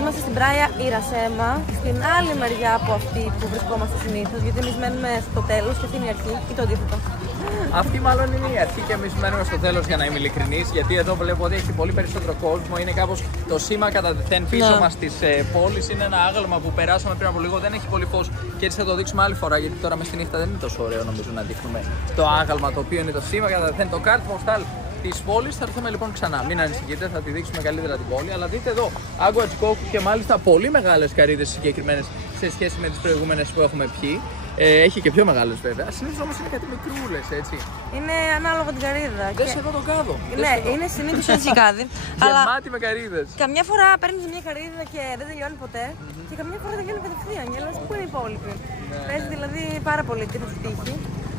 Είμαστε στην Praia Irasema, στην άλλη μεριά από αυτή που βρισκόμαστε συνήθως, γιατί εμείς μένουμε στο τέλος και αυτή είναι η αρχή, ή το αντίθετο. Αυτή μάλλον είναι η αρχή και εμείς μένουμε στο τέλος, για να είμαι ειλικρινής, γιατί εδώ βλέπω ότι έχει πολύ περισσότερο κόσμο. Είναι κάπως το σήμα κατά τεθέν πίσω μας της πόλης. Είναι ένα άγαλμα που περάσαμε πριν από λίγο, δεν έχει πολύ φως και έτσι θα το δείξουμε άλλη φορά, γιατί τώρα μες στη νύχτα δεν είναι τόσο ωραίο νομίζω να δείχνουμε το άγαλμα το οποίο είναι το σήμα κατά τεθέν, το κάρτ ποστάλ της πόλης. Θα έρθουμε λοιπόν ξανά. Μην ανησυχείτε, θα τη δείξουμε καλύτερα την πόλη. Αλλά δείτε εδώ, Água de Coco και μάλιστα πολύ μεγάλες καρύδες συγκεκριμένες σε σχέση με τις προηγούμενες που έχουμε πιει. Έχει και πιο μεγάλες βέβαια. Συνήθως όμως είναι κάτι μικρούλες, έτσι. Είναι ανάλογα την καρύδα. Δες εδώ τον κάδο. Ναι, είναι συνήθως έτσι η κάδη. Γεμάτη με καρύδες. Καμιά φορά παίρνεις μια καρύδα και δεν τελειώνει ποτέ. Και καμιά φορά τελειώνει κατευθείαν. Και λες πού είναι η υπόλοιπη. Παίζει δηλαδή πάρα πολύ τι θα σου τύχει.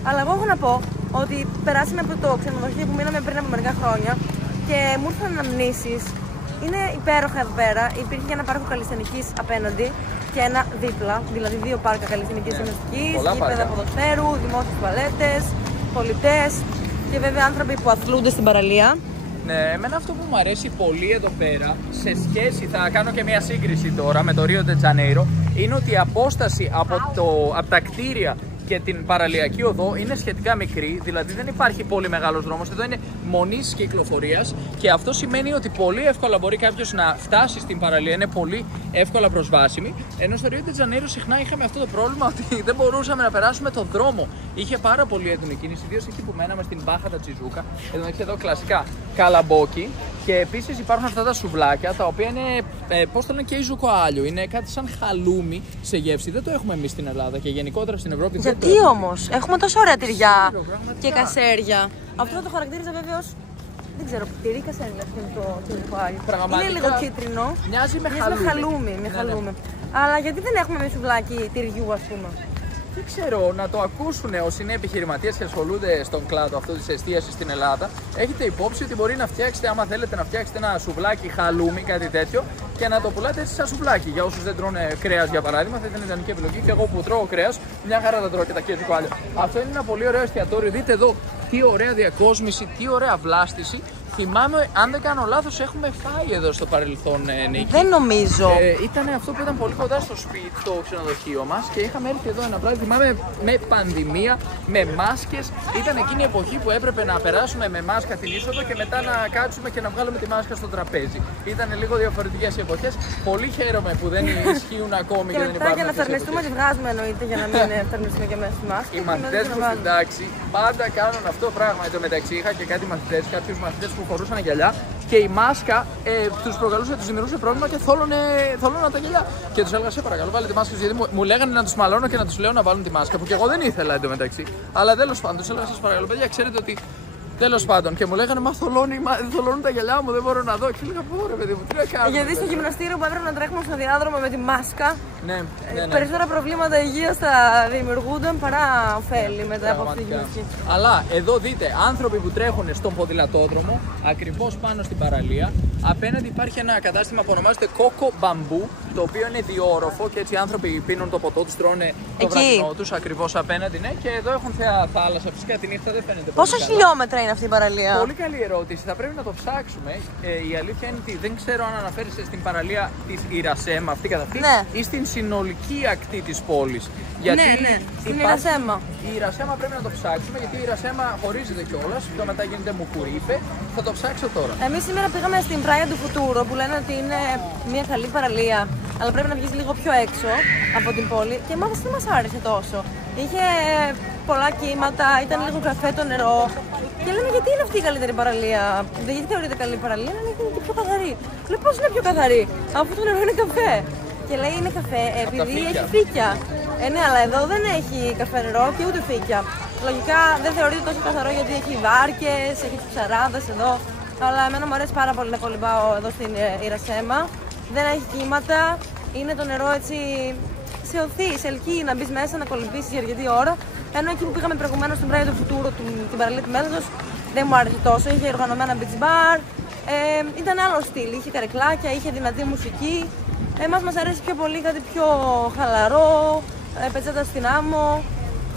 Αλλά εγώ έχω να πω ότι περάσαμε από το ξενοδοχείο που μείναμε πριν από μερικά χρόνια και μου ήρθαν αναμνήσεις. Είναι υπέροχα εδώ πέρα. Υπήρχε ένα πάρκο καλλισθενικής απέναντι και ένα δίπλα, δηλαδή δύο πάρκα καλλισθενικής γυμναστικής, γήπεδα ποδοσφαίρου, δημόσιες τουαλέτες, πολιτές και βέβαια άνθρωποι που αθλούνται στην παραλία. Ναι, εμένα αυτό που μου αρέσει πολύ εδώ πέρα, σε σχέση, θα κάνω και μια σύγκριση τώρα με το Rio de Janeiro, είναι ότι η απόσταση από τα κτίρια και την παραλιακή οδό είναι σχετικά μικρή, δηλαδή δεν υπάρχει πολύ μεγάλος δρόμος, εδώ είναι μονής κυκλοφορίας και αυτό σημαίνει ότι πολύ εύκολα μπορεί κάποιος να φτάσει στην παραλία, είναι πολύ εύκολα προσβάσιμη, ενώ στο Rio de Janeiro συχνά είχαμε αυτό το πρόβλημα ότι δεν μπορούσαμε να περάσουμε τον δρόμο. Είχε πάρα πολύ έντονη κίνηση, ιδίως εκεί που μέναμε στην Μπάχα τα Τσιζούκα, εδώ κλασικά καλαμπόκι. Και επίσης υπάρχουν αυτά τα σουβλάκια τα οποία είναι, πώς το λένε, και ιζουκοάλιο. Είναι κάτι σαν χαλούμι σε γεύση. Δεν το έχουμε εμείς στην Ελλάδα και γενικότερα στην Ευρώπη. Γιατί όμως, έχουμε τόσο ωραία τυριά και κασέρια. Αυτό θα το χαρακτήριζα βέβαια ως, δεν ξέρω, τυρί κασέρια αυτό είναι το ιζουκοάλιο. Είναι λίγο κίτρινο. Μοιάζει με χαλούμι. Ναι. Αλλά γιατί δεν έχουμε με σουβλάκι τυριού, ας πούμε. Δεν ξέρω, να το ακούσουν όσοι είναι επιχειρηματίες και ασχολούνται στον κλάδο αυτό της εστίασης στην Ελλάδα. Έχετε υπόψη ότι μπορεί να φτιάξετε, άμα θέλετε να φτιάξετε ένα σουβλάκι χαλούμι, κάτι τέτοιο, και να το πουλάτε έτσι σαν σουβλάκι. Για όσους δεν τρώνε κρέας, για παράδειγμα, θα ήταν ιδανική επιλογή. Και εγώ που τρώω κρέας, μια χαρά τα τρώω και τα κέζικο. Αυτό είναι ένα πολύ ωραίο εστιατόριο. Δείτε εδώ τι ωραία διακόσμηση, τι ωραία βλάστηση. Θυμάμαι, αν δεν κάνω λάθος, έχουμε φάει εδώ στο παρελθόν, Νίκη. Δεν νομίζω. Ήταν αυτό που ήταν πολύ κοντά στο σπίτι, το ξενοδοχείο μας και είχαμε έρθει εδώ ένα βράδυ. Θυμάμαι με πανδημία, με μάσκες. Ήταν εκείνη η εποχή που έπρεπε να περάσουμε με μάσκα την είσοδο και μετά να κάτσουμε και να βγάλουμε τη μάσκα στο τραπέζι. Ήταν λίγο διαφορετικές οι εποχές. Πολύ χαίρομαι που δεν ισχύουν ακόμη και δεν υπάρχουν. Και για να φτερνιστούμε, τη βγάζουμε εννοείται για να μην φτερνιστούμε και μέσα στη μάσκα. Οι μαθητές μου στην τάξη πάντα κάνουν αυτό το πράγμα. Εν τω μεταξύ είχα και κάτι μαθητές, κάποιους μαθητές που φορούσαν γυαλιά και η μάσκα τους προκαλούσε, τους δημιουργούσε πρόβλημα και θόλωναν τα γυαλιά. Και τους έλεγα, σε παρακαλώ, βάλε τη μάσκα τους, γιατί μου λέγανε να τους μαλώνω και να τους λέω να βάλουν τη μάσκα, που και εγώ δεν ήθελα εντωμεταξύ. Αλλά τέλος πάντων, τους έλεγα, σας παρακαλώ, παιδιά, ξέρετε ότι. Τέλος πάντων, και μου λέγανε, μα θολώνουν τα γυαλιά μου, δεν μπορώ να δω. Και έλεγα, πω ρε παιδί μου, τι να κάνω. Γιατί στο γυμναστήριο που έπρεπε να τρέχουμε στο διάδρομο με τη μάσκα, ναι. περισσότερα προβλήματα υγείας θα δημιουργούνταν παρά ωφέλη μετά από αυτή τη γυμναστική. Αλλά εδώ δείτε, άνθρωποι που τρέχουν στον ποδηλατόδρομο, ακριβώς πάνω στην παραλία. Απέναντι υπάρχει ένα κατάστημα που ονομάζεται Coco Bamboo, το οποίο είναι διόροφο και έτσι οι άνθρωποι πίνουν το ποτό τους, τρώνε το βραδινό τους ακριβώς απέναντι. Ναι, και εδώ έχουν θάλασσα, φυσικά τη νύχτα δεν φαίνεται. Πόσα χιλιόμετρα είναι αυτή η παραλία? Πολύ καλή ερώτηση. Θα πρέπει να το ψάξουμε. Η αλήθεια είναι ότι δεν ξέρω αν αναφέρεσαι στην παραλία της Irasema, αυτή καθ' αυτή, ή στην συνολική ακτή της πόλης. Γιατί ναι, στην Irasema. Η Irasema πρέπει να το ψάξουμε, γιατί η Irasema χωρίζεται κιόλας. Το μετά γίνεται Mucuripe. Θα το ψάξω τώρα. Εμείς σήμερα πήγαμε στην Praia do Futuro που λένε ότι είναι μια καλή παραλία, αλλά πρέπει να βγεις λίγο πιο έξω από την πόλη. Και εμάς δεν μας άρεσε τόσο. Είχε πολλά κύματα, ήταν λίγο καφέ το νερό. Και λέμε, γιατί είναι αυτή η καλύτερη παραλία? Γιατί θεωρείται καλή παραλία? Είναι και πιο καθαρή. Λέω, πώς είναι πιο καθαρή, αφού το νερό είναι καφέ? Και λέει, είναι καφέ επειδή έχει φύκια. Ναι, αλλά εδώ δεν έχει καφέ νερό και ούτε φύκια. Λογικά δεν θεωρείται τόσο καθαρό γιατί έχει βάρκες, έχει τις ψαράδες εδώ. Αλλά εμένα μου αρέσει πάρα πολύ να κολυμπάω εδώ στην Irasema. Δεν έχει κύματα, είναι το νερό έτσι σε οθεί, σε ελκύει να μπει μέσα, να κολυμπήσεις για αρκετή ώρα. Ενώ εκεί που πήγαμε προηγουμένως στην Praia do Futuro, την παραλία του Μέλδος, δεν μου άρεσε τόσο. Είχε οργανωμένα beach bar, ήταν άλλο στυλ, είχε καρεκλάκια, είχε δυνατή μουσική. Εμάς μας αρέσει πιο πολύ κάτι πιο χαλαρό, πετσέτα στην άμμο,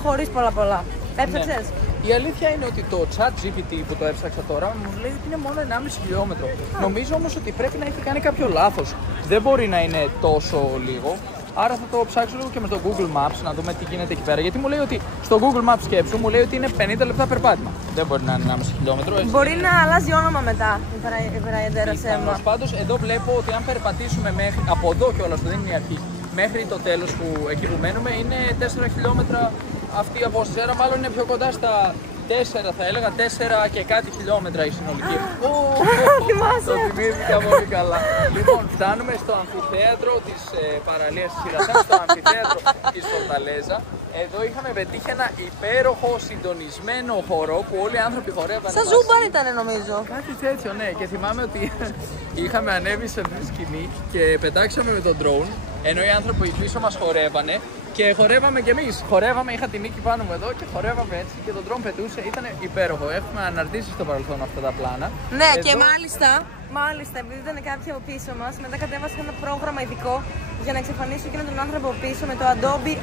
χωρίς πολλά. Έψαξες? Η αλήθεια είναι ότι το ChatGPT που το έψαξα τώρα μου λέει ότι είναι μόνο 1,5 χιλιόμετρο. Νομίζω όμως ότι πρέπει να έχει κάνει κάποιο λάθος. Δεν μπορεί να είναι τόσο λίγο. Άρα θα το ψάξω λίγο και με το Google Maps να δούμε τι γίνεται εκεί πέρα. Γιατί μου λέει ότι στο Google Maps σκέψου μου λέει ότι είναι 50 λεπτά περπάτημα. Δεν μπορεί να είναι 1,5 χιλιόμετρο. Μπορεί να αλλάζει όνομα μετά η Βραϊντέρα Σέμα. Πάντως εδώ βλέπω ότι αν περπατήσουμε μέχρι, από εδώ κιόλας, δεν είναι η αρχή, μέχρι το τέλος που εκεί που μένουμε είναι 4 χιλιόμετρα αυτή η απόσταση. Άρα μάλλον είναι πιο κοντά στα 4, θα έλεγα 4 και κάτι χιλιόμετρα η συνολική. Το θυμήθηκα πολύ καλά. Λοιπόν, φτάνουμε στο αμφιθέατρο της παραλίας της Σιρασάν, στο αμφιθέατρο της Φορταλέζα. Εδώ είχαμε πετύχει ένα υπέροχο συντονισμένο χορό που όλοι οι άνθρωποι χορεύαν. Σαν ζούμπαν ήταν νομίζω. Κάτι τέτοιο, ναι. Και θυμάμαι ότι είχαμε ανέβει σε αυτή τη σκηνή και πετάξαμε με τον drone, ενώ οι άνθρωποι πίσω μας χορεύανε. Και χορεύαμε κι εμείς. Χορεύαμε, είχα την νίκη πάνω μου εδώ και χορεύαμε έτσι. Και το drone πετούσε, ήταν υπέροχο. Έχουμε αναρτήσει στο παρελθόν αυτά τα πλάνα. Ναι, εδώ... και μάλιστα, επειδή ήταν κάποιοι από πίσω μας, μετά κατέβασα ένα πρόγραμμα ειδικό για να εξαφανίσω εκείνον τον άνθρωπο πίσω με το Adobe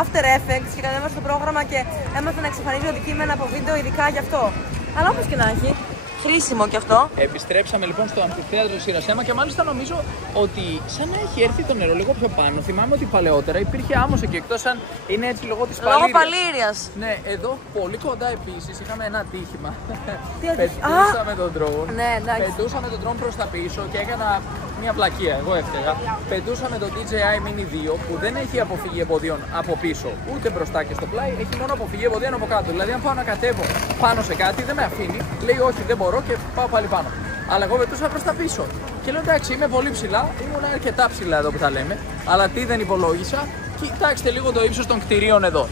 After Effects. Και κατέβασα το πρόγραμμα και έμαθα να εξαφανίζω αντικείμενα από βίντεο ειδικά γι' αυτό. Αλλά όπως και να έχει. Χρήσιμο κι αυτό. Επιστρέψαμε λοιπόν στο αμφιθέατρο της Σιρασέμα και μάλιστα νομίζω ότι σαν να έχει έρθει το νερό λίγο πιο πάνω. Θυμάμαι ότι παλαιότερα υπήρχε άμμος εκεί, εκτός αν είναι έτσι λόγω της παλήριας. Λόγω παλήριας. Ναι, εδώ πολύ κοντά επίσης είχαμε ένα ατύχημα. Πετούσαμε τον drone. Ναι, πετούσαμε τον drone προς τα πίσω και έκανα μια πλακία. Εγώ έφταιγα. Πετούσαμε το DJI Mini 2 που δεν έχει αποφυγή εμποδίων από πίσω ούτε μπροστά και στο πλάι. Έχει μόνο αποφυγή εμποδίων από κάτω. Δηλαδή, αν πάω να κατέβω πάνω σε κάτι, δεν με αφήνει. Λέει όχι, δεν μπορώ και πάω πάλι πάνω. Αλλά εγώ πετούσα προς τα πίσω. Και λέω εντάξει, είμαι πολύ ψηλά. Ήμουν αρκετά ψηλά εδώ που τα λέμε. Αλλά τι δεν υπολόγισα. Κοιτάξτε λίγο το ύψος των κτηρίων εδώ.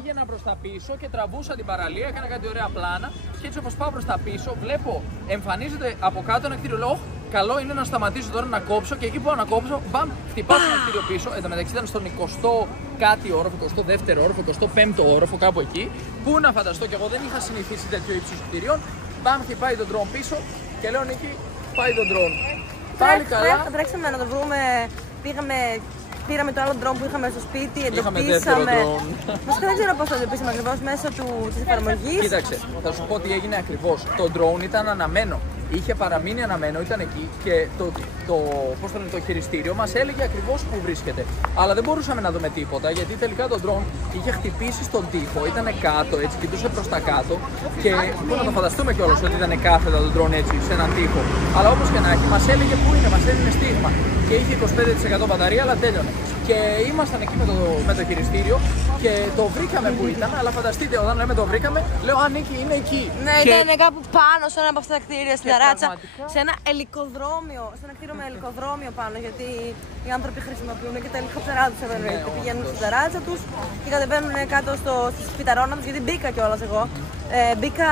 Πήγαινα προς τα πίσω και τραβούσα την παραλία, έκανα κάτι ωραία πλάνα. Και έτσι όπως πάω προς τα πίσω, βλέπω εμφανίζεται από κάτω ένα κτίριο. Λέω, καλό είναι να σταματήσω τώρα να κόψω. Και εκεί που ανακόψω, μπαμ, χτυπάω ένα κτίριο πίσω. Εν τω μεταξύ ήταν στον 20ο κάτι όροφο, 22ο όροφο, 25ο όροφο, κάπου εκεί. Πού να φανταστώ κι εγώ δεν είχα συνηθίσει τέτοιο ύψος κτιριών. Μπαμ, χτυπάει τον drone πίσω και λέω Νίκη, πάει τον drone. Πάλι καλά. Τρέξαμε να το βρούμε, πήραμε το άλλο drone που είχαμε στο σπίτι, εντοπίσαμε. Βασικά δεν ξέρω πώς το εντοπίσαμε ακριβώς μέσω της εφαρμογής. Κοίταξε, θα σου πω τι έγινε ακριβώς. Το drone ήταν αναμένο. Είχε παραμείνει αναμένο, ήταν εκεί και το χειριστήριο μας έλεγε ακριβώς που βρίσκεται. Αλλά δεν μπορούσαμε να δούμε τίποτα γιατί τελικά το drone είχε χτυπήσει στον τοίχο, ήταν κάτω, έτσι κοιτούσε προς τα κάτω και μπορούμε να το φανταστούμε κιόλας ότι ήταν κάθετα το drone έτσι σε έναν τοίχο. Αλλά όπως και να έχει, μας έλεγε που είναι, μας έδινε στίγμα και είχε 25% μπαταρία, αλλά τέλειωνε. Και ήμασταν εκεί με το χειριστήριο και το βρήκαμε που ήταν, αλλά φανταστείτε, όταν λέμε το βρήκαμε, λέω αν είναι εκεί. Ναι, ήταν κάπου πάνω σε ένα από αυτά τα κτίρια στην Ταράτσα. Σε ένα ελικοδρόμιο, σε ένα κτίριο με ελικοδρόμιο πάνω. Γιατί οι άνθρωποι χρησιμοποιούν και τα ελικόπτερά του εννοείται. Πηγαίνουν στην Ταράτσα του και κατεβαίνουν κάτω στη σπιταρόνα του. Γιατί μπήκα κιόλας εγώ. Μπήκα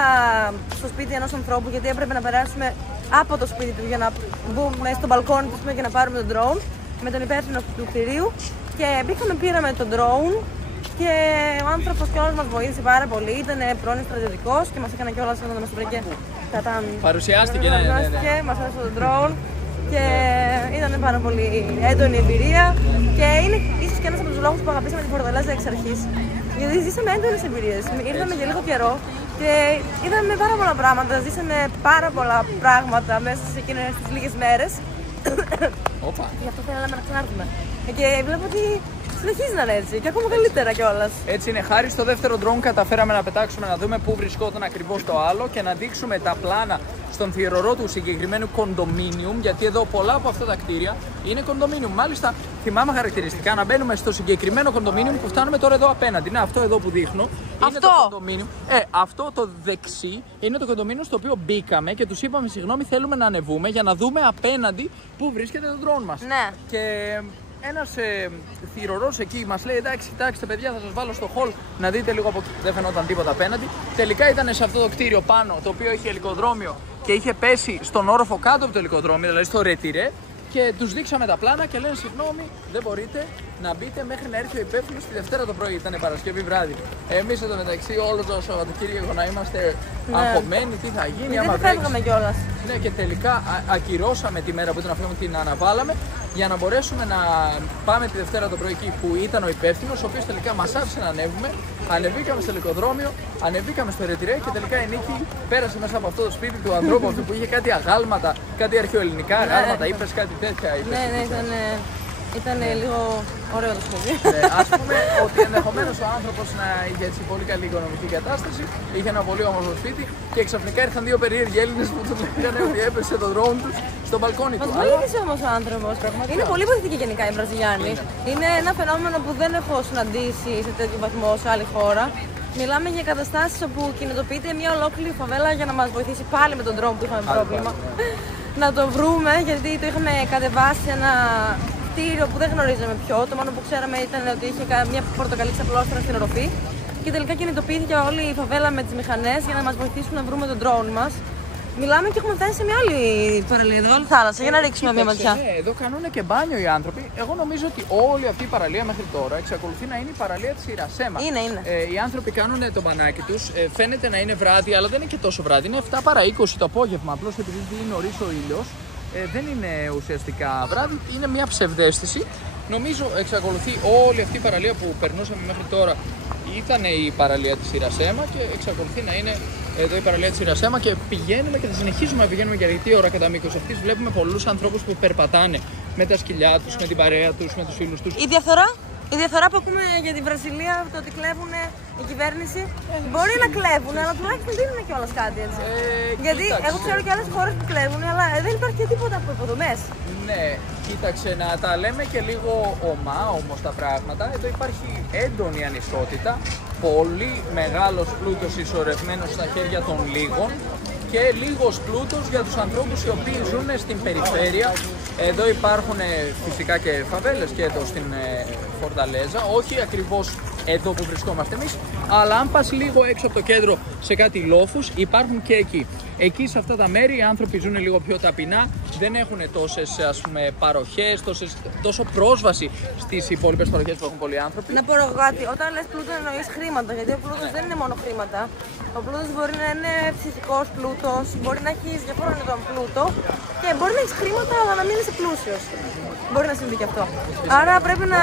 στο σπίτι ενός ανθρώπου γιατί έπρεπε να περάσουμε από το σπίτι του για να μπούμε στο μπαλκόνι του και να πάρουμε τον drone με τον υπεύθυνο του κτηρίου. Και μπήκαμε, πήραμε τον drone και ο άνθρωπος κιόλας μας βοήθησε πάρα πολύ. Ήταν πρώην στρατιωτικός και μας έκανε κιόλας όταν μας βρήκε. Παρουσιάστηκε, ναι. Μας έδωσε τον drone και ήταν πάρα πολύ έντονη εμπειρία. Και είναι ίσως και ένας από τους λόγους που αγαπήσαμε τη Φορταλέζα εξ αρχής. Γιατί ζήσαμε έντονες εμπειρίες. Ήρθαμε για λίγο καιρό και είδαμε πάρα πολλά πράγματα. Ζήσαμε πάρα πολλά πράγματα μέσα σε εκείνες τις λίγες μέρες. Γι' αυτό θέλαμε να ξανάρθουμε. Και βλέπω ότι συνεχίζει να είναι έτσι και ακόμα καλύτερα κιόλας. Έτσι είναι. Χάρη στο δεύτερο drone καταφέραμε να πετάξουμε να δούμε πού βρισκόταν ακριβώς το άλλο και να δείξουμε τα πλάνα στον θηρορό του συγκεκριμένου condominium. Γιατί εδώ πολλά από αυτά τα κτίρια είναι condominium. Μάλιστα, θυμάμαι χαρακτηριστικά να μπαίνουμε στο συγκεκριμένο condominium που φτάνουμε τώρα εδώ απέναντι. Είναι αυτό εδώ που δείχνω. Είναι το condominium. Αυτό το δεξί είναι το condominium στο οποίο μπήκαμε και τους είπαμε συγγνώμη, θέλουμε να ανεβούμε για να δούμε απέναντι πού βρίσκεται το drone μας. Ναι. Και ένας θηρορός εκεί μας λέει εντάξει, κοιτάξτε παιδιά, θα σας βάλω στο hall να δείτε λίγο από εκεί. Δεν φαινόταν τίποτα απέναντι. Τελικά ήταν σε αυτό το κτίριο πάνω, το οποίο είχε ελικοδρόμιο και είχε πέσει στον όροφο κάτω από το ελικοδρόμιο, δηλαδή στο ρετυρέ. Και τους δείξαμε τα πλάνα και λένε συγγνώμη, δεν μπορείτε να μπείτε μέχρι να έρθει ο υπεύθυνος τη Δευτέρα το πρωί. Ήταν Παρασκευή βράδυ. Εμείς εδώ μεταξύ όλο το Σαββατοκύριακο να είμαστε αγχωμένοι, τι θα γίνει. Δεν φεύγαμε κιόλας. Ναι, και τελικά ακυρώσαμε τη μέρα που ήταν αυτή, την αναβάλαμε για να μπορέσουμε να πάμε τη Δευτέρα το πρωί εκεί που ήταν ο υπεύθυνος, ο οποίος τελικά μας άφησε να ανέβουμε. Ανεβήκαμε στο ελικοδρόμιο, ανεβήκαμε στο ρετυρέ και τελικά η Νίκη πέρασε μέσα από αυτό το σπίτι του ανθρώπου αυτού που είχε κάτι αγάλματα, κάτι αρχαιοελληνικά αγάλματα, είπες κάτι τέτοια. Ναι, ήταν λίγο ωραίο το σπίτι. Ας πούμε ότι ενδεχομένως ο άνθρωπος να είχε έτσι πολύ καλή οικονομική κατάσταση, είχε ένα πολύ όμορφο σπίτι και ξαφνικά ήρθαν δύο περίεργοι Έλληνες που του λέγανε ότι έπεσε το drone τους στο μπαλκόνι του. Μας βοήθησε όμως ο άνθρωπος. Είναι πολύ βοηθητικοί γενικά οι Βραζιλιάνοι. Είναι ένα φαινόμενο που δεν έχω συναντήσει σε τέτοιο βαθμό σε άλλη χώρα. Μιλάμε για καταστάσεις όπου κινητοποιείται μια ολόκληρη φαβέλα για να μας βοηθήσει πάλι με τον drone που είχαμε πρόβλημα. Να το βρούμε, γιατί το είχαμε κατεβάσει σε ένα κτίριο που δεν γνωρίζαμε ποιο. Το μόνο που ξέραμε ήταν ότι είχε μια πορτοκαλί ξαπλώστρα στην οροφή. Και τελικά κινητοποιήθηκε όλη η φαβέλα με τις μηχανές για να μας βοηθήσουν να βρούμε τον drone μας. Μιλάμε και έχουμε φτάσει σε μια άλλη παραλία εδώ, όλη θάλασσα, για να ρίξουμε μια ματιά. Ναι, εδώ κάνουν και μπάνιο οι άνθρωποι. Εγώ νομίζω ότι όλη αυτή η παραλία μέχρι τώρα εξακολουθεί να είναι η παραλία της Ιρασέμα. Είναι. Οι άνθρωποι κάνουν το μπανάκι τους. Φαίνεται να είναι βράδυ, αλλά δεν είναι και τόσο βράδυ. Είναι 7 παρά 20 το απόγευμα. Απλώς επειδή είναι νωρίς ο ήλιος, δεν είναι ουσιαστικά βράδυ, είναι μια ψευδαίσθηση. Νομίζω εξακολουθεί όλη αυτή η παραλία που περνούσαμε μέχρι τώρα. Ήταν η παραλία της Ιρασέμα και εξακολουθεί να είναι εδώ η παραλία της Ιρασέμα και πηγαίνουμε και θα συνεχίσουμε να πηγαίνουμε για αρκετή ώρα κατά μήκος αυτής. Βλέπουμε πολλούς ανθρώπους που περπατάνε με τα σκυλιά τους, με την παρέα τους, με τους φίλους τους. Η διαφορά που ακούμε για τη Βραζιλία, το ότι κλέβουν η κυβέρνηση, μπορεί να κλέβουν, αλλά τουλάχιστον δίνουν κιόλας κάτι έτσι. Γιατί εγώ ξέρω και άλλες χώρες που κλέβουν, αλλά δεν υπάρχει και τίποτα από υποδομές. Ναι, κοίταξε, να τα λέμε και λίγο ομά όμως τα πράγματα. Εδώ υπάρχει έντονη ανισότητα, πολύ μεγάλος πλούτος ισορρευμένος στα χέρια των λίγων και λίγος πλούτος για τους ανθρώπους οι οποίοι ζουν στην περιφέρεια. Εδώ υπάρχουν φυσικά και φαβέλες και εδώ στην Φορταλέζα, όχι ακριβώς εδώ που βρισκόμαστε εμείς, αλλά αν πας λίγο έξω από το κέντρο σε κάτι λόφους υπάρχουν και εκεί. Εκεί σε αυτά τα μέρη οι άνθρωποι ζουν λίγο πιο ταπεινά, δεν έχουν τόσες παροχές, τόσο πρόσβαση στις υπόλοιπες παροχές που έχουν πολλοί άνθρωποι. Να πω κάτι, όταν λες πλούτο εννοείς χρήματα, γιατί ο πλούτος δεν είναι μόνο χρήματα. Ο πλούτος μπορεί να είναι ψυχικός πλούτος, μπορεί να έχεις διαφόρων ειδών πλούτο και μπορεί να έχεις χρήματα αλλά να μην είσαι πλούσιος. Μπορεί να συμβεί και αυτό. Άρα πρέπει να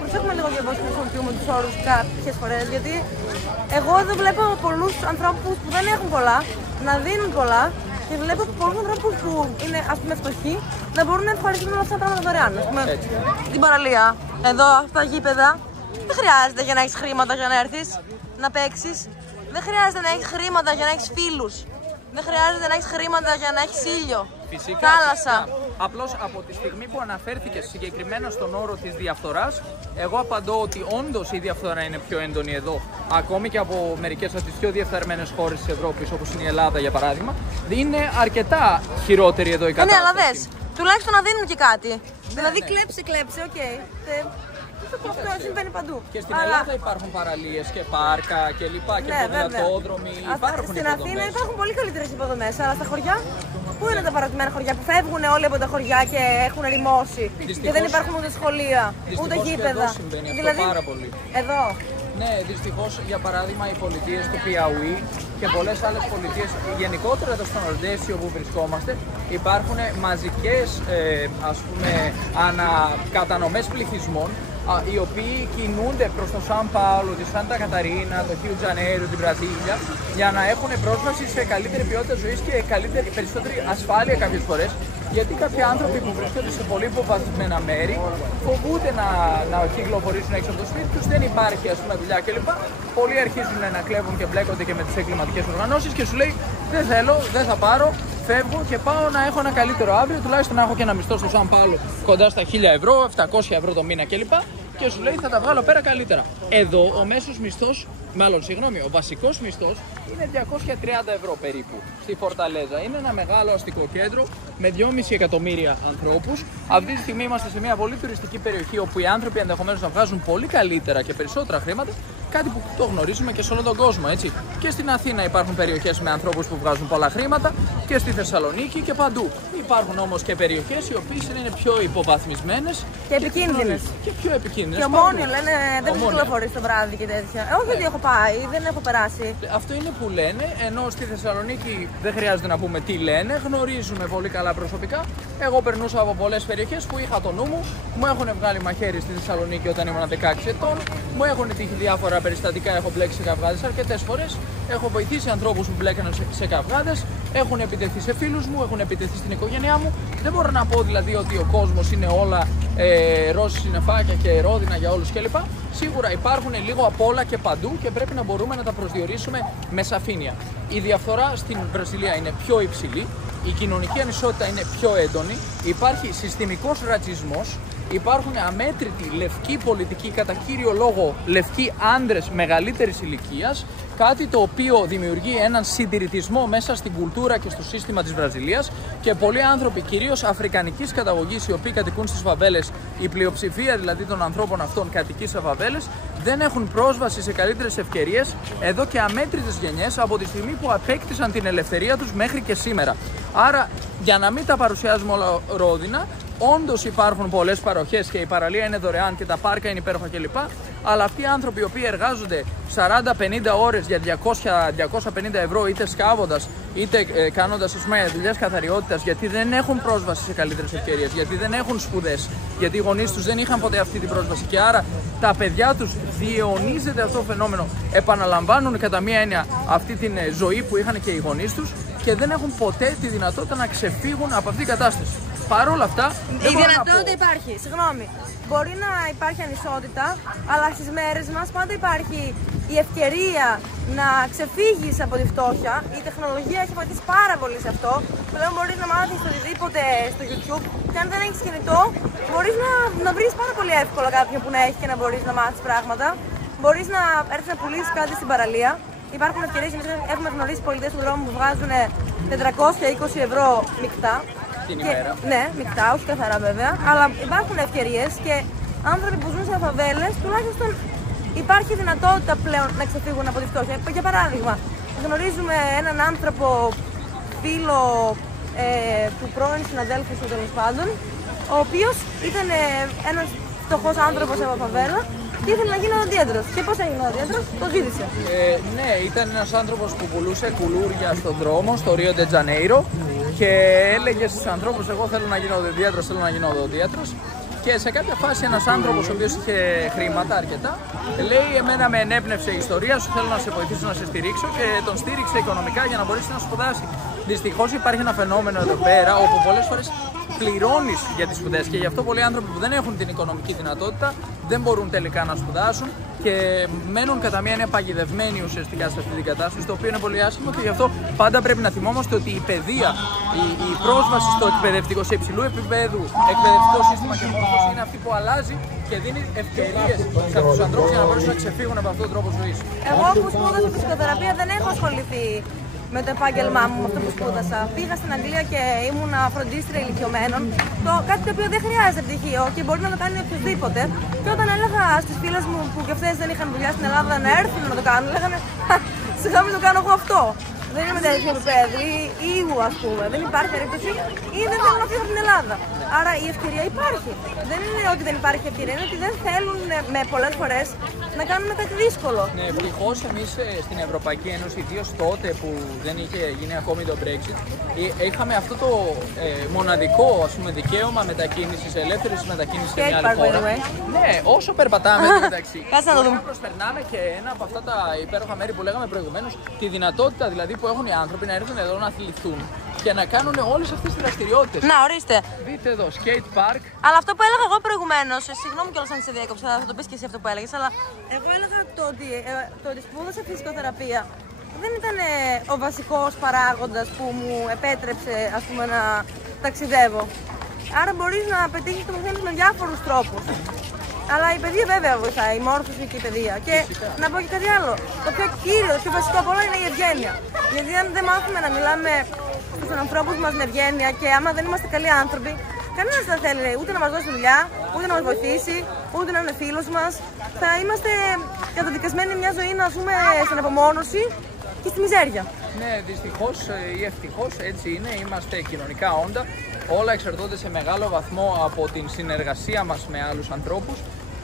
προσέχουμε λίγο για πώς χρησιμοποιούμε τους όρους κάποιες φορές, γιατί εγώ εδώ βλέπω πολλούς ανθρώπους που δεν έχουν πολλά να δίνουν πολλά και βλέπω πολλούς ανθρώπους που είναι ας πούμε φτωχοί να μπορούν να ευχαριστούν όλα αυτά τα πράγματα δωρεάν. Την παραλία, εδώ αυτά τα γήπεδα, δεν χρειάζεται για να έχεις χρήματα για να έρθεις να παίξεις. Δεν χρειάζεται να έχεις χρήματα για να έχεις φίλους. Δεν χρειάζεται να έχεις χρήματα για να έχεις ήλιο. Φυσικά, θάλασσα. Απλώς από τη στιγμή που αναφέρθηκε συγκεκριμένα στον όρο της διαφθοράς, εγώ απαντώ ότι όντως η διαφθορά είναι πιο έντονη εδώ, ακόμη και από μερικές από τις πιο διεφθαρμένες χώρες της Ευρώπης, όπως είναι η Ελλάδα για παράδειγμα. Είναι αρκετά χειρότερη εδώ η κατάσταση. Ναι, αλλά δες, τουλάχιστον να δίνουν και κάτι. Δηλαδή κλέψε, οκ. Αυτό συμβαίνει παντού. Και στην Ελλάδα υπάρχουν παραλίες και πάρκα και λοιπά και ποδηλατόδρομοι. Στην Αθήνα υπάρχουν πολύ καλύτερες υποδομές, αλλά στα χωριά, πού είναι τα παρατημένα χωριά που φεύγουν όλοι από τα χωριά και έχουν ερημώσει και δεν υπάρχουν ούτε σχολεία, ούτε γήπεδα. Εδώ συμβαίνει αυτό πάρα πολύ. Εδώ. Ναι, δυστυχώς για παράδειγμα οι πολιτείες του Πιαουί και πολλές άλλες πολιτείες, γενικότερα εδώ στο Νορντέσιο που βρισκόμαστε, υπάρχουν μαζικές ανακατανομές πληθυσμών οι οποίοι κινούνται προς το Σαν Πάολο, τη Σάντα Καταρίνα, το Rio de Janeiro, την Βραζίλια, για να έχουν πρόσβαση σε καλύτερη ποιότητα ζωής και περισσότερη ασφάλεια κάποιες φορές. Γιατί κάποιοι άνθρωποι που βρίσκονται σε πολύ υποβαθμισμένα μέρη φοβούνται να κυκλοφορήσουν έξω από το σπίτι τους, δεν υπάρχει δουλειά κλπ. Πολλοί αρχίζουν να κλέβουν και μπλέκονται και με τις εγκληματικές οργανώσεις και σου λέει δεν θέλω, δεν θα πάρω, φεύγω και πάω να έχω ένα καλύτερο αύριο, τουλάχιστον να έχω και ένα μισθό στο Σαν Πάολο κοντά στα 1.000 ευρώ, 700 ευρώ το μήνα κλπ. Και σου λέει θα τα βγάλω πέρα καλύτερα. Εδώ ο μέσος μισθός, ο βασικός μισθός είναι 230 ευρώ περίπου στη Φορταλέζα. Είναι ένα μεγάλο αστικό κέντρο με 2,5 εκατομμύρια ανθρώπους. Αυτή τη στιγμή είμαστε σε μια πολύ τουριστική περιοχή όπου οι άνθρωποι ενδεχομένως να βγάζουν πολύ καλύτερα και περισσότερα χρήματα. Κάτι που το γνωρίζουμε και σε όλο τον κόσμο, έτσι. Και στην Αθήνα υπάρχουν περιοχές με ανθρώπους που βγάζουν πολλά χρήματα και στη Θεσσαλονίκη και παντού. Υπάρχουν όμως και περιοχές οι οποίες είναι πιο υποβαθμισμένες και επικίνδυνες. Και πιο επικίνδυνες. είναι. Και Ομόνιο λένε δεν κυκλοφορεί το βράδυ και τέτοια. Όχι ότι έχω πάει, δεν έχω περάσει. Αυτό είναι που λένε, ενώ στη Θεσσαλονίκη δεν χρειάζεται να πούμε τι λένε, γνωρίζουμε πολύ καλά προσωπικά. Εγώ περνούσα από πολλές περιοχές που είχα το νου μου, μου έχουν βγάλει μαχαίρι στη Θεσσαλονίκη όταν ήμουν 16 ετών, μου έχουν τύχει διάφορα περιστατικά, έχω μπλέξει σε καυγάδες αρκετές φορές, έχω βοηθήσει ανθρώπους που μπλέκαναν σε καυγάδες, έχουν επιτεθεί σε φίλους μου, έχουν επιτεθεί στην οικογένειά μου. Δεν μπορώ να πω δηλαδή ότι ο κόσμος είναι όλα ροζ συννεφάκια και ρόδινα για όλους κλπ. Σίγουρα υπάρχουν λίγο απ' όλα και παντού και πρέπει να μπορούμε να τα προσδιορίσουμε με σαφήνεια. Η διαφθορά στην Βραζιλία είναι πιο υψηλή, η κοινωνική ανισότητα είναι πιο έντονη, υπάρχει συστημικός ρατσισμός, υπάρχουν αμέτρητοι λευκοί πολιτικοί, κατά κύριο λόγο λευκοί άντρες μεγαλύτερης ηλικίας, κάτι το οποίο δημιουργεί έναν συντηρητισμό μέσα στην κουλτούρα και στο σύστημα της Βραζιλίας και πολλοί άνθρωποι, κυρίως αφρικανικής καταγωγής, οι οποίοι κατοικούν στις φαβέλες, η πλειοψηφία δηλαδή των ανθρώπων αυτών κατοικεί σε φαβέλες, δεν έχουν πρόσβαση σε καλύτερες ευκαιρίες εδώ και αμέτρητες γενιές από τη στιγμή που απέκτησαν την ελευθερία τους μέχρι και σήμερα. Άρα, για να μην τα παρουσιάζουμε όλα ρόδινα, όντως υπάρχουν πολλές παροχές και η παραλία είναι δωρεάν και τα πάρκα είναι υπέροχα κλπ. Αλλά αυτοί οι άνθρωποι οι οποίοι εργάζονται 40-50 ώρες για 200-250 ευρώ, είτε σκάβοντας είτε κάνοντας δουλειές καθαριότητας, γιατί δεν έχουν πρόσβαση σε καλύτερες ευκαιρίες, γιατί δεν έχουν σπουδές, γιατί οι γονείς τους δεν είχαν ποτέ αυτή την πρόσβαση και άρα τα παιδιά τους διαιωνίζεται αυτό το φαινόμενο, επαναλαμβάνουν κατά μία έννοια αυτή την ζωή που είχαν και οι γονείς τους και δεν έχουν ποτέ τη δυνατότητα να ξεφύγουν από αυτή την κατάσταση. Παρ' όλα αυτά, η δυνατότητα υπάρχει. Συγγνώμη. Μπορεί να υπάρχει ανισότητα, αλλά στις μέρες μας πάντα υπάρχει η ευκαιρία να ξεφύγεις από τη φτώχεια. Η τεχνολογία έχει βοηθήσει πάρα πολύ σε αυτό. Πλέον μπορείς να μάθεις το οτιδήποτε στο YouTube και αν δεν έχεις κινητό, μπορείς να βρεις πάρα πολύ εύκολα κάποιον που να έχει και να μπορείς να μάθεις πράγματα. Μπορείς να έρθεις να πουλήσεις κάτι στην παραλία. Υπάρχουν ευκαιρίες, έχουμε γνωρίσει πολιτές του δρόμου που βγάζουν 420 ευρώ μεικτά. Ναι, μεικτά, όχι καθαρά βέβαια, αλλά υπάρχουν ευκαιρίες και άνθρωποι που ζουν σε φαβέλες τουλάχιστον υπάρχει δυνατότητα πλέον να ξεφύγουν από τη φτώχεια. Για παράδειγμα, γνωρίζουμε έναν άνθρωπο, φίλο του πρώην συναδέλφου του τέλος πάντων, ο οποίος ήταν ένας φτωχός άνθρωπος από φαβέλα και ήθελε να γίνει οδοντίατρος. Και πώς έγινε οδοντίατρος? Το ζήτησε. Ναι, ήταν ένας άνθρωπος που πουλούσε κουλούρια στον δρόμο, στο Ρίο ντε Τζανέιρο και έλεγε στους ανθρώπους: εγώ θέλω να γίνω οδοντίατρος, θέλω να γίνω οδοντίατρος. Και σε κάποια φάση ένας άνθρωπος ο οποίος είχε χρήματα αρκετά λέει: εμένα με ενέπνευσε η ιστορία σου, θέλω να σε βοηθήσω, να σε στηρίξω, και τον στήριξε οικονομικά για να μπορέσει να σπουδάσει. Δυστυχώς υπάρχει ένα φαινόμενο εδώ πέρα όπου πολλές φορές πληρώνεις για τις σπουδές και γι' αυτό πολλοί άνθρωποι που δεν έχουν την οικονομική δυνατότητα δεν μπορούν τελικά να σπουδάσουν και μένουν κατά μία έννοια παγιδευμένοι ουσιαστικά σε αυτή την κατάσταση, το οποίο είναι πολύ άσχημο και γι' αυτό πάντα πρέπει να θυμόμαστε ότι η παιδεία, η πρόσβαση στο εκπαιδευτικό, σε υψηλού επίπεδου εκπαιδευτικό σύστημα και μόρφωση είναι αυτή που αλλάζει και δίνει ευκαιρίες σε αυτούς τους ανθρώπους για να μπορέσουν να ξεφύγουν από αυτόν τον τρόπο ζωής. Εγώ που σπούδασα φυσικοθεραπεία δεν έχω ασχοληθεί με το επάγγελμά μου, με αυτό που σπούδασα. Πήγα στην Αγγλία και ήμουνα φροντίστρια ηλικιωμένων. Κάτι το οποίο δεν χρειάζεται πτυχίο και μπορεί να το κάνει οποιοδήποτε. Και όταν έλεγα στις φίλες μου που και αυτές δεν είχαν δουλειά στην Ελλάδα να έρθουν να το κάνουν, λέγανε σιγά μην το κάνω εγώ αυτό. Δεν είμαι τέτοιο επίπεδο ή ας πούμε. Δεν υπάρχει περίπτωση ή δεν θέλουν να φύγουν από την Ελλάδα. Άρα η ευκαιρία υπάρχει. Δεν είναι ότι δεν υπάρχει ευκαιρία, είναι ότι δεν θέλουν με πολλές φορές να κάνουμε κάτι δύσκολο. Ναι, ευτυχώς εμείς στην Ευρωπαϊκή Ένωση, ιδίως τότε που δεν είχε γίνει ακόμη το Brexit, είχαμε αυτό το μοναδικό δικαίωμα μετακίνησης, ελεύθερης μετακίνησης σε μια άλλη χώρα. Ναι, όσο περπατάμε μεταξύ. Προσπερνάμε και ένα από αυτά τα υπέροχα μέρη που λέγαμε προηγουμένως, τη δυνατότητα δηλαδή που έχουν οι άνθρωποι να έρθουν εδώ να αθληθούν και να κάνουν όλες αυτές τις δραστηριότητες. Να, ορίστε. Δείτε εδώ, skate park. Αλλά αυτό που έλεγα εγώ προηγουμένως, συγγνώμη κιόλας αν σε διέκοψα, θα το πεις και εσύ αυτό που έλεγες, αλλά εγώ έλεγα το ότι σπούδασα φυσικοθεραπεία δεν ήταν ο βασικός παράγοντας που μου επέτρεψε, ας πούμε, να ταξιδεύω. Άρα μπορείς να πετύχεις το μαθαίνεις με διάφορους τρόπους. Αλλά η παιδεία βέβαια βοηθάει, η μόρφωση και η παιδεία. Και να πω και κάτι άλλο. Το πιο κύριο, το πιο βασικό από όλα είναι η ευγένεια. Γιατί αν δεν μάθουμε να μιλάμε στους ανθρώπους μας με ευγένεια και άμα δεν είμαστε καλοί άνθρωποι, κανένας δεν θέλει ούτε να μας δώσει δουλειά, ούτε να μας βοηθήσει, ούτε να είναι φίλος μας. Θα είμαστε καταδικασμένοι μια ζωή να ζούμε στην απομόνωση και στη μιζέρια. Ναι, δυστυχώς ή ευτυχώς έτσι είναι. Είμαστε κοινωνικά όντα. Όλα εξαρτώνται σε μεγάλο βαθμό από την συνεργασία μας με άλλους ανθρώπους.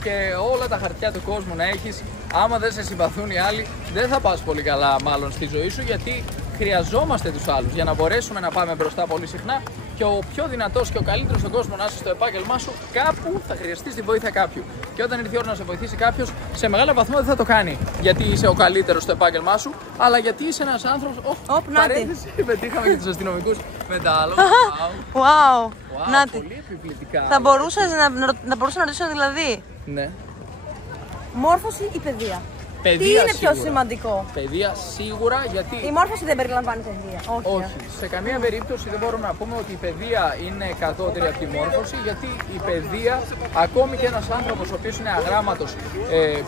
και όλα τα χαρτιά του κόσμου να έχεις, άμα δεν σε συμπαθούν οι άλλοι, δεν θα πας πολύ καλά μάλλον στη ζωή σου, γιατί χρειαζόμαστε τους άλλους για να μπορέσουμε να πάμε μπροστά πολύ συχνά. Και ο πιο δυνατός και ο καλύτερος στον κόσμο να είσαι στο επάγγελμά σου, κάπου θα χρειαστείς τη βοήθεια κάποιου. Και όταν ήρθε η ώρα να σε βοηθήσει κάποιος, σε μεγάλο βαθμό δεν θα το κάνει γιατί είσαι ο καλύτερος στο επάγγελμά σου, αλλά γιατί είσαι ένας άνθρωπος. Παρένθεση, πετύχαμε και τους αστυνομικούς με τα άλλα. Wow. Πολύ επιβλητικά. Θα μπορούσα να ρωτήσω δηλαδή. Ναι. Μόρφωση ή παιδεία? Παιδεία, τι είναι σίγουρα πιο σημαντικό? Παιδεία σίγουρα, γιατί. Η μόρφωση δεν περιλαμβάνει παιδεία. Όχι. Σε καμία περίπτωση δεν μπορούμε να πούμε ότι η παιδεία είναι κατώτερη από τη μόρφωση, γιατί η παιδεία, ακόμη και ένας άνθρωπος ο οποίος είναι αγράμματος,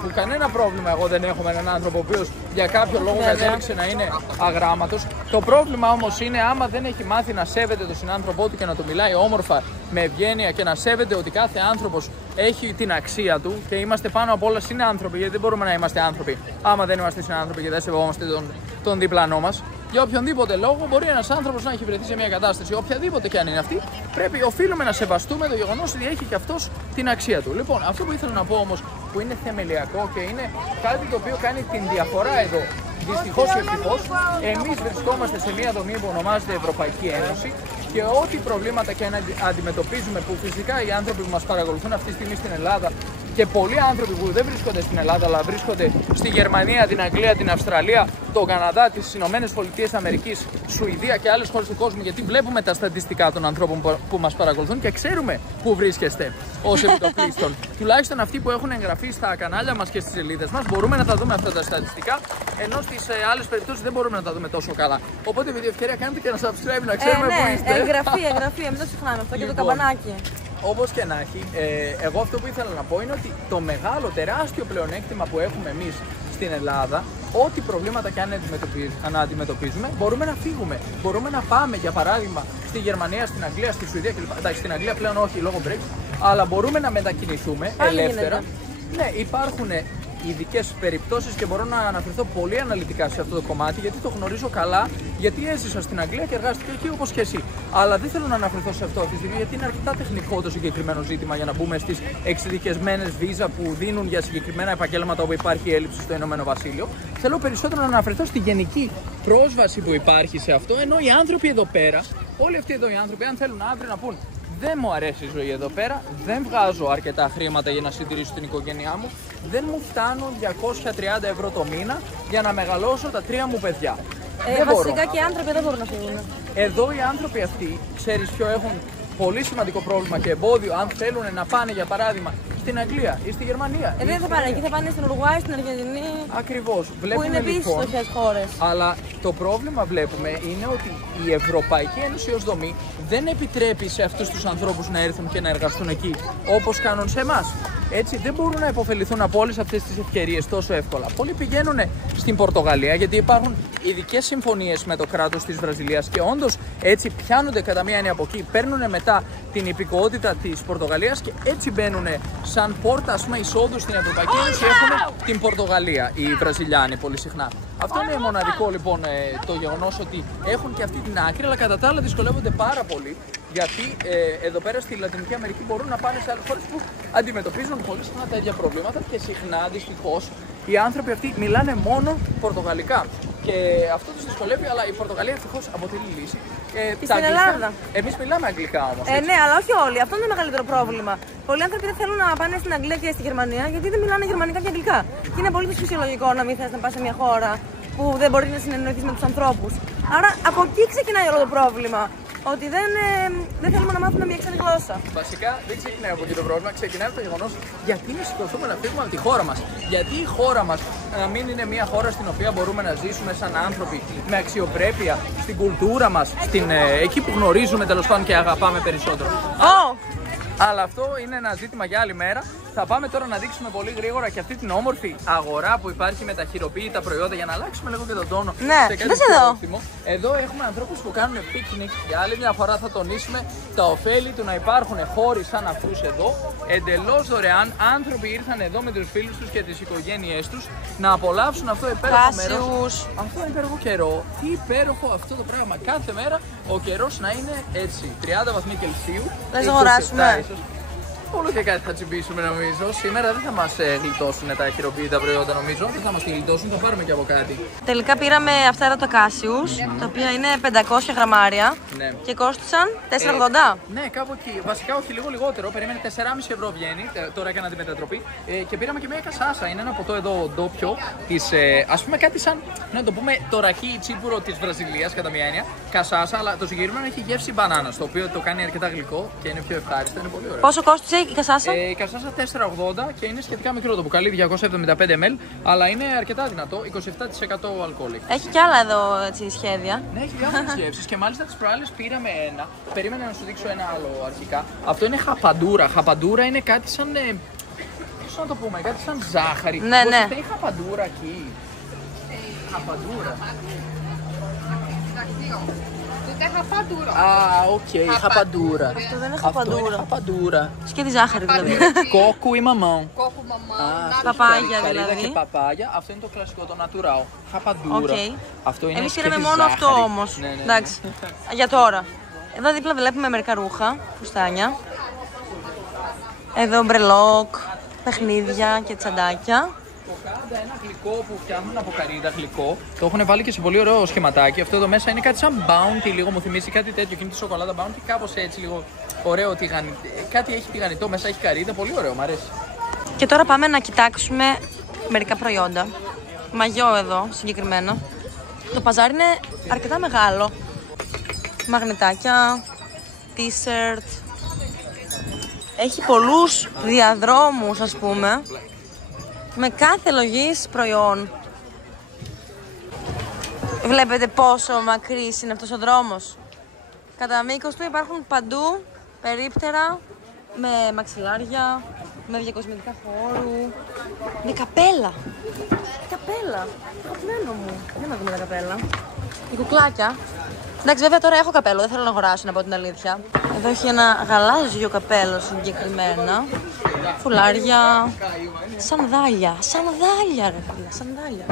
που κανένα πρόβλημα εγώ δεν έχω με έναν άνθρωπο ο οποίος για κάποιο λόγο κατέληξε να είναι αγράμματος. Το πρόβλημα όμως είναι άμα δεν έχει μάθει να σέβεται τον συνάνθρωπό του και να του μιλάει όμορφα, με ευγένεια, και να σέβεται ότι κάθε άνθρωπος έχει την αξία του και είμαστε πάνω απ' όλα συνάνθρωποι, γιατί δεν μπορούμε να είμαστε άνθρωποι άμα δεν είμαστε συνάνθρωποι και δεν σεβόμαστε τον διπλανό μας. Για οποιονδήποτε λόγο μπορεί ένας άνθρωπος να έχει βρεθεί σε μια κατάσταση, οποιαδήποτε και αν είναι αυτή, οφείλουμε να σεβαστούμε το γεγονός ότι έχει και αυτός την αξία του. Λοιπόν, αυτό που ήθελα να πω όμως, που είναι θεμελιακό και είναι κάτι το οποίο κάνει την διαφορά εδώ, δυστυχώς ή ευτυχώς, εμείς βρισκόμαστε σε μια δομή που ονομάζεται Ευρωπαϊκή Ένωση. Και ό,τι προβλήματα και να αντιμετωπίζουμε, που φυσικά οι άνθρωποι που μας παρακολουθούν αυτή τη στιγμή στην Ελλάδα και πολλοί άνθρωποι που δεν βρίσκονται στην Ελλάδα αλλά βρίσκονται στη Γερμανία, την Αγγλία, την Αυστραλία, τον Καναδά, τις Ηνωμένες Πολιτείες Αμερικής, Σουηδία και άλλες χώρες του κόσμου, γιατί βλέπουμε τα στατιστικά των ανθρώπων που μας παρακολουθούν και ξέρουμε πού βρίσκεστε ως επιτοπλίστων. Τουλάχιστον αυτοί που έχουν εγγραφεί στα κανάλια μας και στις σελίδες μας μπορούμε να τα δούμε αυτά τα στατιστικά, ενώ στις άλλες περιπτώσεις δεν μπορούμε να τα δούμε τόσο καλά. Οπότε, με την ευκαιρία, κάντε και ένα subscribe να ξέρουμε πού είστε. Εγγραφή, μην το ξεχνάμε αυτό, και το καμπανάκι. Όπως και να έχει, εγώ αυτό που ήθελα να πω είναι ότι το μεγάλο, τεράστιο πλεονέκτημα που έχουμε εμείς στην Ελλάδα, ό,τι προβλήματα και αν αντιμετωπίζουμε, μπορούμε να φύγουμε. Μπορούμε να πάμε, για παράδειγμα, στη Γερμανία, στην Αγγλία, στη Σουηδία κλπ. Εντάξει, στην Αγγλία πλέον όχι λόγω Brexit, αλλά μπορούμε να μετακινηθούμε ελεύθερα. Ναι, υπάρχουν ειδικές περιπτώσεις και μπορώ να αναφερθώ πολύ αναλυτικά σε αυτό το κομμάτι, γιατί το γνωρίζω καλά, γιατί έζησα στην Αγγλία και εργάστηκα εκεί όπως και εσύ. Αλλά δεν θέλω να αναφερθώ σε αυτό αυτή τη στιγμή, γιατί είναι αρκετά τεχνικό το συγκεκριμένο ζήτημα για να μπούμε στις εξειδικευμένες βίζα που δίνουν για συγκεκριμένα επαγγέλματα όπου υπάρχει έλλειψη στο Ηνωμένο Βασίλειο. Θέλω περισσότερο να αναφερθώ στη γενική πρόσβαση που υπάρχει σε αυτό, ενώ οι άνθρωποι εδώ πέρα, όλοι αυτοί εδώ οι άνθρωποι, αν θέλουν αύριο να πούν δεν μου αρέσει η ζωή εδώ πέρα, δεν βγάζω αρκετά χρήματα για να συντηρήσω την οικογένειά μου, δεν μου φτάνουν 230 ευρώ το μήνα για να μεγαλώσω τα 3 μου παιδιά. Βασικά και οι άνθρωποι δεν μπορούν να φύγουν. Εδώ οι άνθρωποι αυτοί, ξέρεις ποιο έχουν πολύ σημαντικό πρόβλημα και εμπόδιο, αν θέλουν να πάνε για παράδειγμα στην Αγγλία ή στη Γερμανία. Δεν θα πάνε εκεί, θα πάνε στην Ουρουγουάη, στην Αργεντινή. Ακριβώς. Που είναι επίσης φτωχές χώρες. Αλλά το πρόβλημα βλέπουμε είναι ότι η Ευρωπαϊκή Ένωση ως δομή δεν επιτρέπει σε αυτούς τους ανθρώπους να έρθουν και να εργαστούν εκεί όπως κάνουν σε εμάς. Έτσι δεν μπορούν να υποφεληθούν από όλες αυτές τις ευκαιρίες τόσο εύκολα. Πολλοί πηγαίνουν στην Πορτογαλία γιατί υπάρχουν ειδικές συμφωνίες με το κράτος της Βραζιλίας και όντως έτσι πιάνονται κατά μία έννοια από εκεί, παίρνουν μετά την υπηκοότητα της Πορτογαλίας και έτσι μπαίνουν σαν πόρτα εισόδου στην Ευρωπαϊκή Ένωση. Έχουν την Πορτογαλία οι Βραζιλιάνοι πολύ συχνά. Αυτό είναι μοναδικό λοιπόν το γεγονός ότι έχουν και αυτή την άκρη, αλλά κατά τα άλλα δυσκολεύονται πάρα πολύ. Γιατί εδώ πέρα στη Λατινική Αμερική μπορούν να πάνε σε άλλες χώρες που αντιμετωπίζουν πολύ συχνά τα ίδια προβλήματα και συχνά δυστυχώς οι άνθρωποι αυτοί μιλάνε μόνο πορτογαλικά. Και αυτό τους δυσκολεύει, αλλά η Πορτογαλία ευτυχώς αποτελεί λύση. Στην Ελλάδα. Εμείς μιλάμε αγγλικά όμως. Ναι, αλλά όχι όλοι. Αυτό είναι το μεγαλύτερο πρόβλημα. Πολλοί άνθρωποι δεν θέλουν να πάνε στην Αγγλία και στη Γερμανία γιατί δεν μιλάνε γερμανικά και αγγλικά. Και είναι πολύ φυσιολογικό να μην θες να πας σε μια χώρα που δεν μπορεί να συνεννοηθείς με τους ανθρώπους. Άρα από εκεί ξεκινάει όλο το πρόβλημα. Ότι δεν θέλουμε να μάθουμε μια ξένη γλώσσα. Βασικά δεν ξεκινάει από εκεί το πρόβλημα, ξεκινάει από το γεγονός γιατί να σηκωθούμε να φύγουμε από τη χώρα μας. Γιατί η χώρα μας να μην είναι μια χώρα στην οποία μπορούμε να ζήσουμε σαν άνθρωποι με αξιοπρέπεια, στην κουλτούρα μας, εκεί που γνωρίζουμε τέλος πάντων και αγαπάμε περισσότερο. Αλλά αυτό είναι ένα ζήτημα για άλλη μέρα. Θα πάμε τώρα να δείξουμε πολύ γρήγορα και αυτή την όμορφη αγορά που υπάρχει με τα χειροποίητα προϊόντα για να αλλάξουμε λίγο και τον τόνο. Ναι, δες εδώ. Εδώ έχουμε ανθρώπους που κάνουν πίκνικ. Για άλλη μια φορά θα τονίσουμε τα ωφέλη του να υπάρχουν χώροι σαν αυτούς εδώ. Εντελώς δωρεάν. Άνθρωποι ήρθαν εδώ με τους φίλους τους και τις οικογένειές τους να απολαύσουν αυτό το υπέροχο μέρος. Αυτό είναι υπέροχο καιρό. Τι υπέροχο αυτό το πράγμα. Κάθε μέρα ο καιρός να είναι έτσι. 30 βαθμοί Κελσίου. Δεν αγοράσουμε. Όλο και κάτι θα τσιμπήσουμε νομίζω. Σήμερα δεν θα μας γλιτώσουν τα χειροποίητα προϊόντα νομίζω. Δεν θα μας γλιτώσουν, θα πάρουμε και από κάτι. Τελικά πήραμε αυτά εδώ τα Κάσιους, τα οποία είναι 500 γραμμάρια και κόστησαν 4,80. Ναι, κάπου εκεί. Βασικά όχι, λίγο λιγότερο. Περίμενε 4,5 ευρώ βγαίνει. Τώρα έκανα τη μετατροπή. Και πήραμε και μια κασάσα. Είναι ένα ποτό εδώ ντόπιο. Ας πούμε κάτι σαν, να το πούμε, το ρακί τσίπουρο της Βραζιλίας κατά μία έννοια. Κασάσα, αλλά το συγκεκριμένο έχει γεύση μπανάνα. Το οποίο το κάνει αρκετά γλυκό και είναι πιο ευχάριστο. Είναι πολύ ωραίο. Πόσο κόστησε η κασάσα? Η κασάσα 4,80 και είναι σχετικά μικρό το μπουκάλι, 275 ml, αλλά είναι αρκετά δυνατό, 27% αλκοόλ. Έχει κι άλλα εδώ έτσι, σχέδια. Ναι, έχει διάφορες γεύσεις και μάλιστα τις προάλλες πήραμε ένα. Περίμενα να σου δείξω ένα άλλο αρχικά. Αυτό είναι χαπαντούρα. Χαπαντούρα είναι κάτι σαν. Πώς να το πούμε, κάτι σαν ζάχαρη. Ναι, ναι. Έχει χαπαντούρα εκεί. Χαπαντούρα. Ok, rapadura. Αυτό δεν είναι χαπαντούρα. Rapadura. Σκέτη ζάχαρη δηλαδή. Coco e mamão. Παπάγια Καρύδα δηλαδή. και παπάγια. Αυτό είναι το κλασικό, το natural. Rapadura. Okay. Αυτό είναι Εμείς σκέτη πήραμε μόνο αυτό ζάχαρη. όμως. Ναι. Εντάξει. Για τώρα. Εδώ δίπλα βλέπουμε μερικά ρούχα, φουστάνια. Εδώ μπρελόκ, παιχνίδια και τσαντάκια. Κοκάντα, ένα γλυκό που φτιάχνουν από καρύδα γλυκό. Το έχουν βάλει και σε πολύ ωραίο σχηματάκι. Αυτό εδώ μέσα είναι κάτι σαν bounty, λίγο μου θυμίζει κάτι τέτοιο. Και είναι τη σοκολάτα bounty, κάπως έτσι λίγο ωραίο. Κάτι έχει τηγανιτό, μέσα έχει καρύδα. Πολύ ωραίο, μου αρέσει. Και τώρα πάμε να κοιτάξουμε μερικά προϊόντα. Μαγιό εδώ συγκεκριμένα. Το παζάρι είναι αρκετά μεγάλο. Μαγνητάκια, t-shirt. Έχει πολλούς διαδρόμους ας πούμε. Με κάθε λογής προϊόν. Βλέπετε πόσο μακρύς είναι αυτός ο δρόμος. Κατά μήκος του υπάρχουν παντού περίπτερα με μαξιλάρια, με διακοσμητικά χώρου, με καπέλα. Καπέλα, αγαπημένο μου. Δεν με δούμε τα καπέλα. Οι κουκλάκια. Εντάξει, βέβαια τώρα έχω καπέλο, δεν θέλω να αγοράσω να πω την αλήθεια. Εδώ έχει ένα γαλάζιο καπέλο συγκεκριμένα. Φουλάρια. Σανδάλια. Σανδάλια, ρε φίλε, σανδάλια.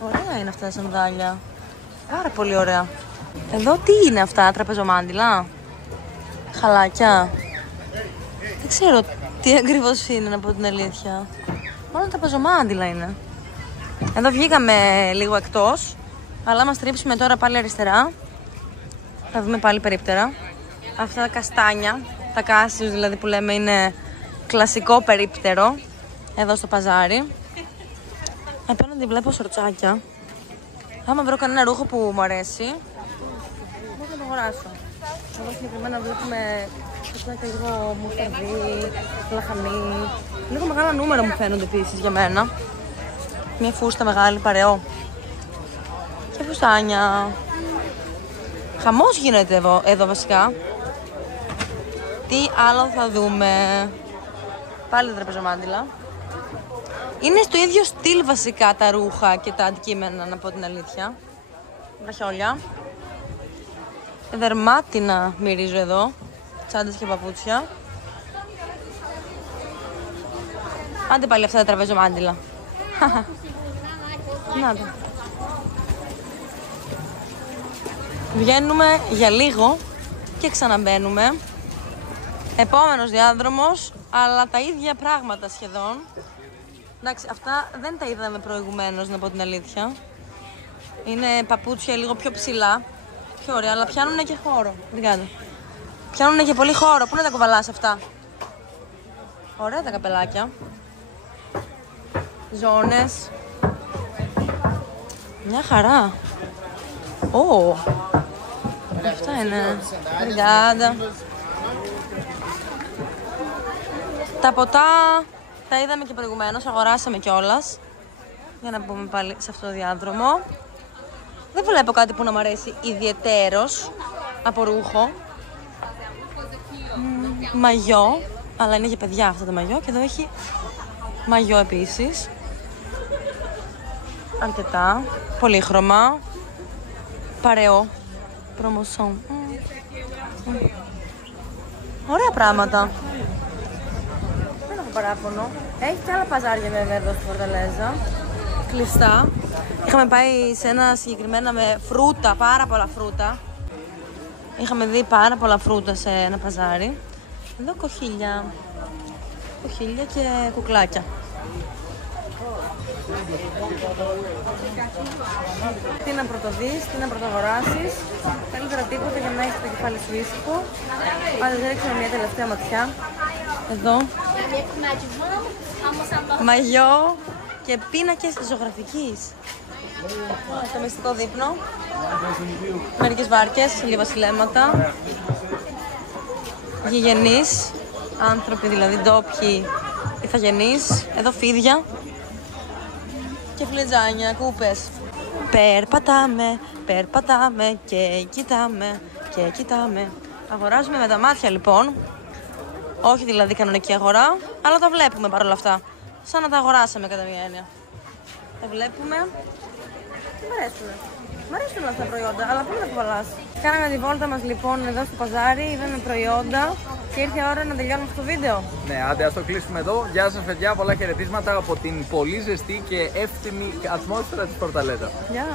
Ωραία είναι αυτά τα σανδάλια. Πάρα πολύ ωραία. Εδώ τι είναι αυτά, τραπεζομάντιλα. Χαλάκια. Δεν ξέρω τι ακριβώς είναι να πω την αλήθεια. Μόνο τραπεζομάντιλα είναι. Εδώ βγήκαμε λίγο εκτός. Αλλά άμα στρίψουμε τώρα πάλι αριστερά, θα δούμε πάλι περίπτερα. Αυτά τα καστάνια, τα κάσιους δηλαδή που λέμε είναι κλασικό περίπτερο. Εδώ στο παζάρι. Απέναντι βλέπω σορτσάκια. Άμα βρω κανένα ρούχο που μου αρέσει, μπορώ να το αγοράσω. Εδώ συγκεκριμένα βλέπουμε σορτσάκια λίγο μουσταρδί, λαχανί. Λίγο μεγάλα νούμερα μου φαίνονται επίσης για μένα. Μια φούστα μεγάλη, παρεό. Και φουστάνια. Χαμός γίνεται εδώ βασικά. Τι άλλο θα δούμε. Πάλι τα τραπεζομάντιλα. Είναι στο ίδιο στυλ βασικά τα ρούχα και τα αντικείμενα, να πω την αλήθεια. Βραχιόλια. Δερμάτινα μυρίζω εδώ. Τσάντες και παπούτσια. Άντε πάλι αυτά τα τραπεζομάντιλα. Να το. Βγαίνουμε για λίγο και ξαναμπαίνουμε. Επόμενος διάδρομος, αλλά τα ίδια πράγματα σχεδόν. Εντάξει, αυτά δεν τα είδαμε προηγουμένως, να πω την αλήθεια. Είναι παπούτσια λίγο πιο ψηλά, πιο ωραία, αλλά πιάνουνε και χώρο. Δεν κάτω. Πιάνουνε και πολύ χώρο. Πού να τα κουβαλάς αυτά. Ωραία τα καπελάκια. Ζώνες. Μια χαρά. Ω. Αυτά είναι. Ριγκάντα. Τα ποτά τα είδαμε και προηγουμένως, αγοράσαμε κιόλας. Για να πούμε πάλι σε αυτό το διάδρομο. Δεν βλέπω κάτι που να μου αρέσει ιδιαιτέρως από ρούχο. Μαγιό, αλλά είναι για παιδιά αυτό το μαγιό. Και εδώ έχει μαγιό επίσης. Αρκετά. Πολύχρωμα. Παρεό. Προμοσόν. Ωραία πράγματα. Δεν έχω παράπονο. Έχει και άλλα παζάρια βέβαια εδώ στη Φορταλέζα. Κλειστά. Είχαμε πάει σε ένα συγκεκριμένα με φρούτα, πάρα πολλά φρούτα. Είχαμε δει πάρα πολλά φρούτα σε ένα παζάρι. Εδώ κοχύλια. κοχύλια και κουκλάκια. Τι να πρωτοδείς, τι να πρωτογοράσεις. Καλύτερα τίποτα για να έχεις το κεφάλι σου ήσυχο. Πάντα ρίξουμε μια τελευταία ματιά. Εδώ. Μαγιό και πίνακες ζωγραφικής. Το μυστικό δείπνο. Μερικές βάρκες, λίγα βασιλέματα. Γηγενείς, άνθρωποι δηλαδή, ντόπιοι, ηθαγενείς. Εδώ φίδια. Και φλετζάνια, κούπες. Περπατάμε, περπατάμε και κοιτάμε και κοιτάμε. Αγοράζουμε με τα μάτια λοιπόν. Όχι δηλαδή κανονική αγορά, αλλά τα βλέπουμε παρόλα αυτά. Σαν να τα αγοράσαμε κατά μία έννοια. Τα βλέπουμε. Τι μ' αρέσουν. Μ' αρέσουν αυτά τα προϊόντα, αλλά πού να τα κουβαλάς. Κάναμε τη βόλτα μας λοιπόν εδώ στο παζάρι, είδαμε προϊόντα και ήρθε η ώρα να τελειώνουμε αυτό το βίντεο. Ναι, άντε, ας το κλείσουμε εδώ. Γεια σας παιδιά, πολλά χαιρετίσματα από την πολύ ζεστή και εύθυμη ατμόσφαιρα της Φορταλέτα. Γεια.